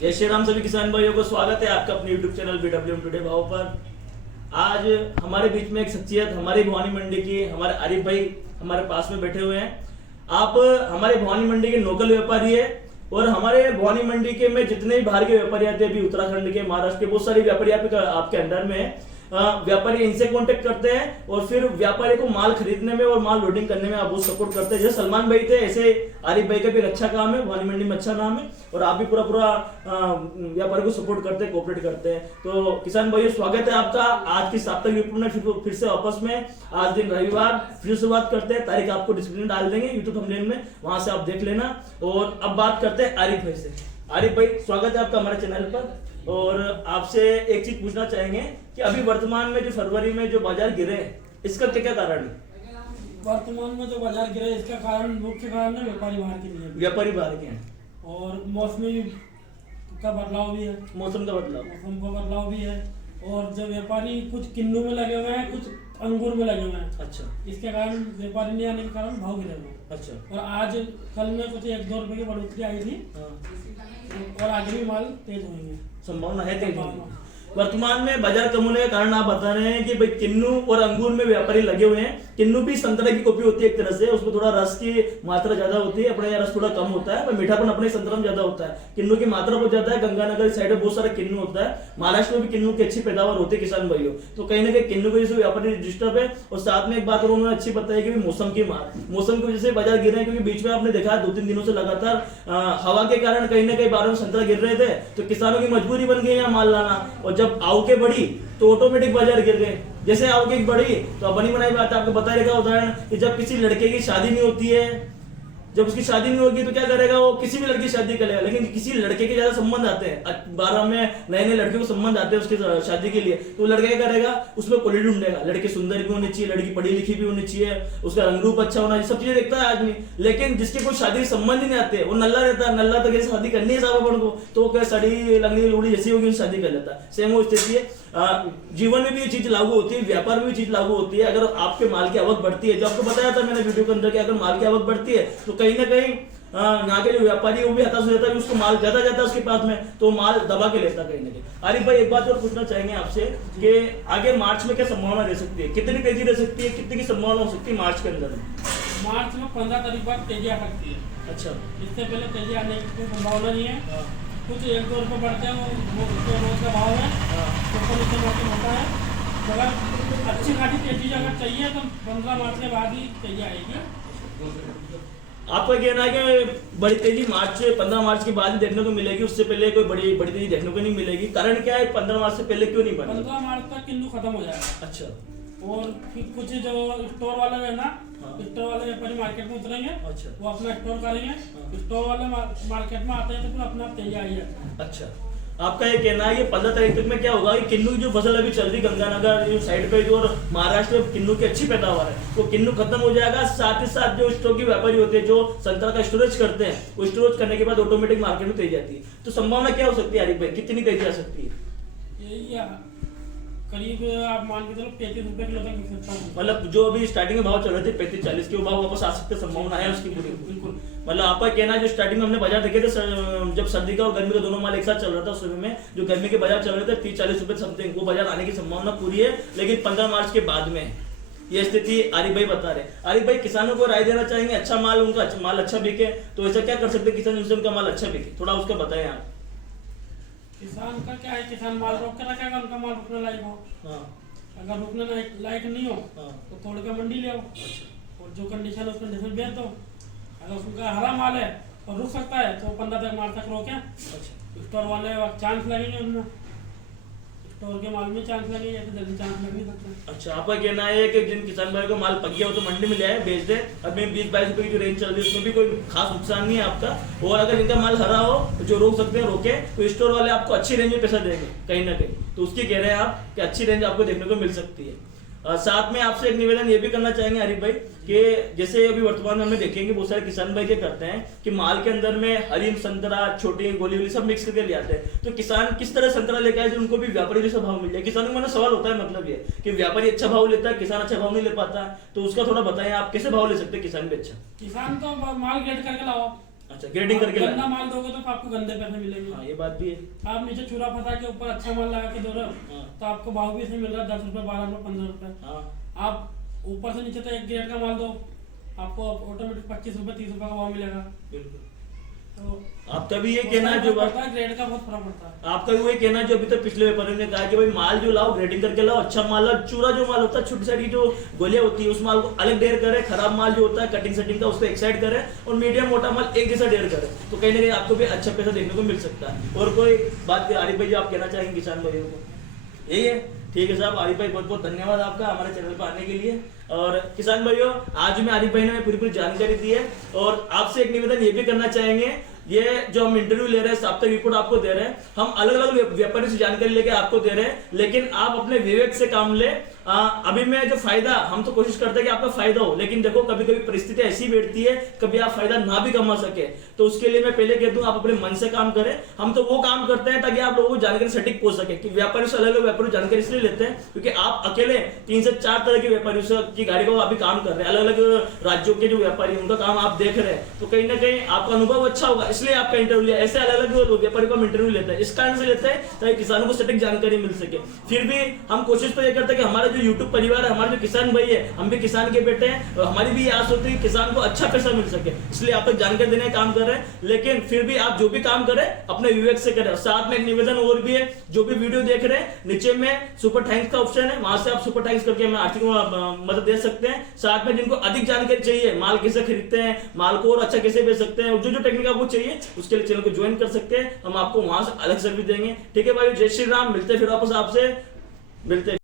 जय श्री राम सभी किसान भाइयों को स्वागत है आपका अपने YouTube चैनल BWM टुडे भाव पर। आज हमारे बीच में एक शख्सियत हमारी भवानी मंडी की हमारे आरिफ भाई हमारे पास में बैठे हुए हैं। आप हमारे भवानी मंडी के लोकल व्यापारी है और हमारे भवानी मंडी के में जितने भी बाहर के व्यापारी आते हैं, अभी उत्तराखंड के, महाराष्ट्र के बहुत सारे व्यापारी आपके अंडर में है। व्यापारी इनसे कांटेक्ट करते हैं और फिर व्यापारी को माल खरीदने में और माल लोडिंग करने में आप बहुत सपोर्ट करते हैं। जैसे सलमान भाई थे, ऐसे आरिफ भाई का भी अच्छा काम है, भवानी मंडी में अच्छा नाम है और आप भी पूरा व्यापारी को सपोर्ट करते हैं, कोऑपरेट करते हैं। तो किसान भाइयों, स्वागत है आपका आज की साप्ताहिक रिपोर्ट में फिर से वापस में। आज दिन रविवार, फिर शुरुआत करते हैं। तारीख आपको डिस्क्रिप्शन डाल देंगे यूट्यूब थंबनेल में, वहां से आप देख लेना। और अब बात करते हैं आरिफ भाई से। आरिफ भाई, स्वागत है आपका हमारे चैनल पर। और आपसे एक चीज पूछना चाहेंगे कि अभी वर्तमान में जो फरवरी में जो बाजार गिरे, इसका क्या क्या कारण है? वर्तमान में जो बाजार गिरे इसका कारण, मुख्य कारण है व्यापारी बाहर के लिए, व्यापारी बाहर के हैं और मौसमी का बदलाव भी है। मौसम का बदलाव भी है। और जो व्यापारी कुछ किन्नू में लगे हुए हैं, कुछ अंगूर में लगे हुए हैं। अच्छा। इसके कारण व्यापारी नहीं आने के कारण भाव गिरे हुए। अच्छा। और आज कल में कुछ 1-2 रुपए की बढ़ोतरी आई थी। और आगे भी माल तेज होंगे, संभावना है तेज होने। वर्तमान में बाजार कम होने का कारण आप बता रहे हैं कि भाई किन्नू और अंगूर में व्यापारी लगे हुए हैं। किन्नू भी संतरा की कॉपी होती है एक तरह से, उसमें थोड़ा रस की मात्रा ज्यादा होती है, अपने यहाँ रस थोड़ा कम होता है, मीठापन अपने संतरा में ज्यादा होता है। किन्नू की मात्रा बहुत ज्यादा है। गंगानगर साइड में बहुत सारा किन्नू होता है। महाराष्ट्र में भी किन्नू की अच्छी पैदावार होती है किसान भाइयों। तो कहीं ना कहीं किन्नू की वजह से व्यापारी डिस्टर्ब है। और साथ में एक बात और उन्होंने अच्छी बताई कि मौसम की वजह से बाजार गिर रहे हैं, क्योंकि बीच में आपने देखा 2-3 दिनों से लगातार हवा के कारण कहीं ना कहीं बाजार में संतरा गिर रहे थे, तो किसानों की मजबूरी बन गई यहाँ माल लाना। और जब आवके बढ़ी तो ऑटोमेटिक बाजार गिर गए। जैसे आवके बढ़ी तो बनी बनाई बात आपको बता रहेगा उदाहरण कि जब किसी लड़के की शादी नहीं होती है, जब उसकी शादी नहीं होगी तो क्या करेगा वो? किसी भी लड़की की शादी करेगा। लेकिन किसी लड़के के ज्यादा संबंध आते हैं, 12 में नए नए लड़के को संबंध आते हैं उसके शादी के लिए, तो लड़का क्या करेगा? उसमें क्वालिटी ढूंढेगा। लड़की सुंदर भी होनी चाहिए, लड़की पढ़ी लिखी भी होनी चाहिए, उसका रंग रूप अच्छा होना चाहिए, सब चीजें देखता है आदमी। लेकिन जिसके कोई शादी के संबंध ही नहीं आते, वो नल्ला रहता है, नल्ला तो कैसे शादी करनी है साहब अपन को, तो क्या सड़ी लंगड़ी लूड़ी जैसी होगी शादी कर लेता है। सेम वो स्थिति है। जीवन में भी ये चीज लागू होती है, व्यापार में भी चीज लागू होती है। अगर आपके माल की आवक बढ़ती है, जो आपको बताया था मैंने वीडियो के अंदर कि अगर माल की आवक बढ़ती है तो कहीं ना कहीं यहाँ के जो व्यापारी है वो भी हताश हो जाता है कि उसको माल ज्यादा जाता है उसके पास में, तो माल दबा के लेता है कहीं ना कहीं। आरिफ भाई, एक बात और पूछना चाहेंगे आपसे कि आगे मार्च में क्या संभावना रह सकती है? कितनी तेजी रह सकती है, कितनी की संभावना हो सकती है मार्च के अंदर? मार्च में 15 तारीख बाद तेजी आ सकती है। अच्छा। इससे पहले तेजी आने की कोई संभावना नहीं है। कुछ 1-2 रुपये बढ़ते हैं, वो रोज का भाव है, ऊपर नीचे मौसम होता है। अगर अच्छी खासी तेजी अगर चाहिए तो 15 मार्च के बाद ही तेजी आएगी। आपका कहना है कि बड़ी तेजी 15 मार्च के बाद ही देखने को मिलेगी, उससे पहले कोई बड़ी तेजी देखने को नहीं मिलेगी? कारण क्या है? 15 मार्च से पहले क्यों नहीं बनी? 15 मार्च तक किन्नू खत्म हो जाएगा। अच्छा। और फिर कुछ जो स्टोर वाले है ना, स्टोर वाले व्यापारी मार्केट में उतरेंगे। अच्छा। वो अपना स्टोर करेंगे। स्टोर वाले मार्केट में आते हैं तो फिर अपना तेजी आई है। अच्छा। आपका ये कहना है कि 15 तारीख तक में क्या होगा कि किन्नू की जो फसल अभी चल रही गंगानगर जो साइड पे जो, और महाराष्ट्र में किन्नू की अच्छी पैदावार है, तो किन्नू खत्म हो जाएगा। साथ ही साथ जो स्टोर के व्यापारी होते हैं जो संतरा का स्टोरेज करते हैं, वो स्टोरेज करने के बाद ऑटोमेटिक मार्केट में तेजी आती है। तो संभावना क्या हो सकती है आरिफ भाई, कितनी तेजी आ सकती है? यही करीब आप मान के चलो 35 रुपए किलो तक बिक सकता है। मतलब जो अभी स्टार्टिंग में भाव चल रहे थे 35-40 के, वो भाव वापस आ सकते, संभावना है उसकी पूरी? बिल्कुल। मतलब आपका कहना जो स्टार्टिंग में हमने बाजार देखे थे जब सर्दी का और गर्मी का दोनों माल एक साथ चल रहा था, उस समय में जो गर्मी के बाजार चल रहे थे 30-40 रुपए समथिंग, वो बाजार आने की संभावना पूरी है। लेकिन 15 मार्च के बाद में ये स्थिति आरिफ भाई बता रहे। आरिफ भाई, किसानों को राय देना चाहेंगे, अच्छा माल उनका माल अच्छा बिके, तो ऐसा क्या कर सकते किसान जिनसे उनका माल अच्छा बिके? थोड़ा उसका बताएं आप। किसान का क्या है, किसान माल रोक के रखेगा, उनका माल रुकने लायक हो। अगर रुकने लायक नहीं हो तो तोड़ के मंडी ले आओ। और जो कंडीशन उस कंडीशन बेच दो। अगर उसका हरा माल है और रुक सकता है तो 15 मार्च तक रोके। स्टोर वाले चांस लगेंगे उनमें, स्टोर के माल में चांस लगेंगे, तो जल्दी चांस लग नहीं सकते। अच्छा। आपका कहना है कि जिन किसान भाई को माल पक गया हो तो मंडी में ले आए, बेच दे। अभी 20-22 रुपए की जो रेंज चल रही है उसमें भी कोई खास नुकसान नहीं है आपका। और अगर जिनका माल हरा हो तो जो रोक सकते हैं रोके, तो स्टोर वाले आपको अच्छी रेंज में पैसा देंगे कहीं ना कहीं। तो उसकी कह रहे हैं आप कि अच्छी रेंज आपको देखने को मिल सकती है। साथ में आपसे एक निवेदन ये भी करना चाहेंगे आरिफ भाई कि जैसे अभी वर्तमान में हमें देखेंगे बहुत सारे किसान भाई क्या करते हैं कि माल के अंदर में हरीम, संतरा, छोटी गोली वोली सब मिक्स करके ले आते हैं। तो किसान किस तरह संतरा लेके आए जो उनको भी व्यापारी जैसा भाव मिल जाए? किसानों का सवाल होता है, मतलब ये कि व्यापारी अच्छा भाव लेता है, किसान अच्छा भाव नहीं ले पाता है, तो उसका थोड़ा बताएं आप कैसे भाव ले सकते हैं किसान भी अच्छा? किसान तो माल ग्रेड करके लाओ, अच्छा, ग्रेडिंग करके गंदा लाए। माल दोगे तो आपको गंदे पैसे मिलेंगे। हाँ, ये बात भी है। आप नीचे चूरा फंसा के ऊपर अच्छा माल लगा के दो रहे हो, हाँ। तो आपको भाव भी ऐसे मिल रहा है 10 रुपए, 12 रुपए, 15 रुपए। हाँ, आप ऊपर से नीचे तो एक ग्रेड का माल दो, आपको ऑटोमेटिक 25 रुपए, 30 रुपए का भाव मिलेगा। बिल्कुल। तो आपका भी ये कहना है जो बात, ग्रेड का बहुत फर्क पड़ता है। आपका भी वही कहना है जो अभी तक पिछले व्यापारियों ने कहा कि भाई माल जो लाओ ग्रेडिंग करके लाओ, अच्छा माल लाओ, चूरा जो माल होता है छोटी साइड की जो गोलियां होती है उस माल को अलग ढेर करे, खराब माल जो होता है कटिंग सेटिंग का उसको एक साइड करे, और मीडियम मोटा माल एक जैसा ढेर करे, तो कहीं ना कहीं आपको भी अच्छा पैसा देखने को मिल सकता है। और कोई बात आरिफ भाई जो आप कहना चाहेंगे किसान भाइयों को? यही है, ठीक है साहब। आरिफ भाई बहुत बहुत धन्यवाद आपका हमारे चैनल पर आने के लिए। और किसान भाइयों, आज में आरिफ भाई ने पूरी जानकारी दी है, और आपसे एक निवेदन ये भी करना चाहेंगे, ये जो हम इंटरव्यू ले रहे हैं, साप्ताहिक रिपोर्ट आपको दे रहे हैं, हम अलग अलग व्यापारी से जानकारी लेके आपको दे रहे हैं, लेकिन आप अपने विवेक से काम ले। अभी में जो फायदा, हम तो कोशिश करते हैं कि आपका फायदा हो, लेकिन देखो कभी कभी परिस्थिति ऐसी बैठती है, कभी आप फायदा ना भी कमा सके, तो उसके लिए मैं पहले कह दूं आप अपने मन से काम करें। हम तो वो काम करते हैं ताकि आप लोगों को जानकारी सटीक पहुंच सके, कि व्यापारी से अलग अलग व्यापारी जानकारी इसलिए लेते हैं क्योंकि आप अकेले 3 से 4 तरह के व्यापारियों से की गाड़ी को अभी काम कर रहे हैं, अलग अलग राज्यों के जो व्यापारी उनका काम आप देख रहे हैं, तो कहीं ना कहीं आपका अनुभव अच्छा होगा, इसलिए आपका इंटरव्यू लिया। ऐसे अलग अलग व्यापारी को हम इंटरव्यू लेते हैं, इस कारण से लेते हैं ताकि किसानों को सटीक जानकारी मिल सके। फिर भी हम कोशिश तो ये करते हैं कि हमारा जो यूट्यूब परिवार है, हमारे जो किसान भाई है, हम भी किसान के बेटे हैं, और हमारी भी आस होती है किसान को अच्छा पैसा मिल सके, इसलिए आप तक जानकारी देने का काम कर रहे हैं। लेकिन फिर भी आप जो भी काम करें अपने विवेक से करें। साथ में एक निवेदन और भी है, जो भी वीडियो देख रहे हैं नीचे में सुपर थैंक्स का ऑप्शन है, वहां से आप सुपर थैंक्स करके हमें आर्थिक मदद दे सकते हैं। साथ में जिनको अधिक जानकारी चाहिए, माल कैसे खरीदते हैं, माल को और अच्छा कैसे बेच सकते हैं, जो जो टेक्निक आपको चाहिए उसके लिए चैनल को ज्वाइन कर सकते हैं, हम आपको वहां से अलग सर्विस देंगे। ठीक है भाई, जय श्री राम। मिलते हैं फिर वापस आपसे, मिलते हैं।